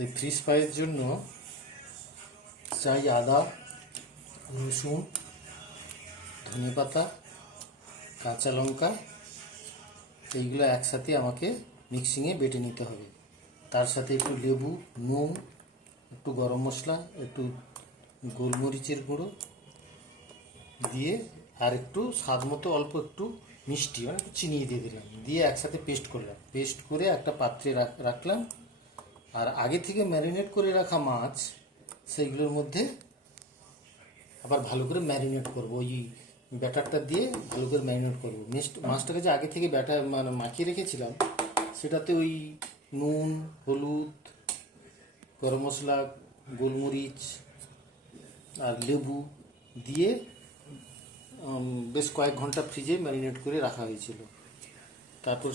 এই ফিশ ফ্রাইয়ের জন্য চাই আদা, রসুন, ধনেপাতা, কাঁচা লঙ্কা, এইগুলো একসাথে আমাকে মিক্সিংয়ে বেটে নিতে হবে। তার সাথে একটু লেবু, নুন, একটু গরম মশলা, একটু গোলমরিচের গুঁড়ো দিয়ে আর একটু স্বাদ মতো অল্প একটু মিষ্টি মানে একটু চিনি দিয়ে দিলাম, দিয়ে একসাথে পেস্ট করলাম। পেস্ট করে একটা পাত্রে রাখলাম। আর আগে থেকে ম্যারিনেট করে রাখা মাছ সেইগুলোর মধ্যে আবার ভালো করে ম্যারিনেট করব। ওই ব্যাটারটা দিয়ে ভালো করে ম্যারিনেট করবো। মাছটাকে যে আগে থেকে ব্যাটার মানে মাখিয়ে রেখেছিলাম সেটাতে ওই নুন, হলুদ, গরম মশলা, গোলমরিচ আর লেবু দিয়ে বেশ কয়েক ঘন্টা ফ্রিজে ম্যারিনেট করে রাখা হয়েছিল। তারপর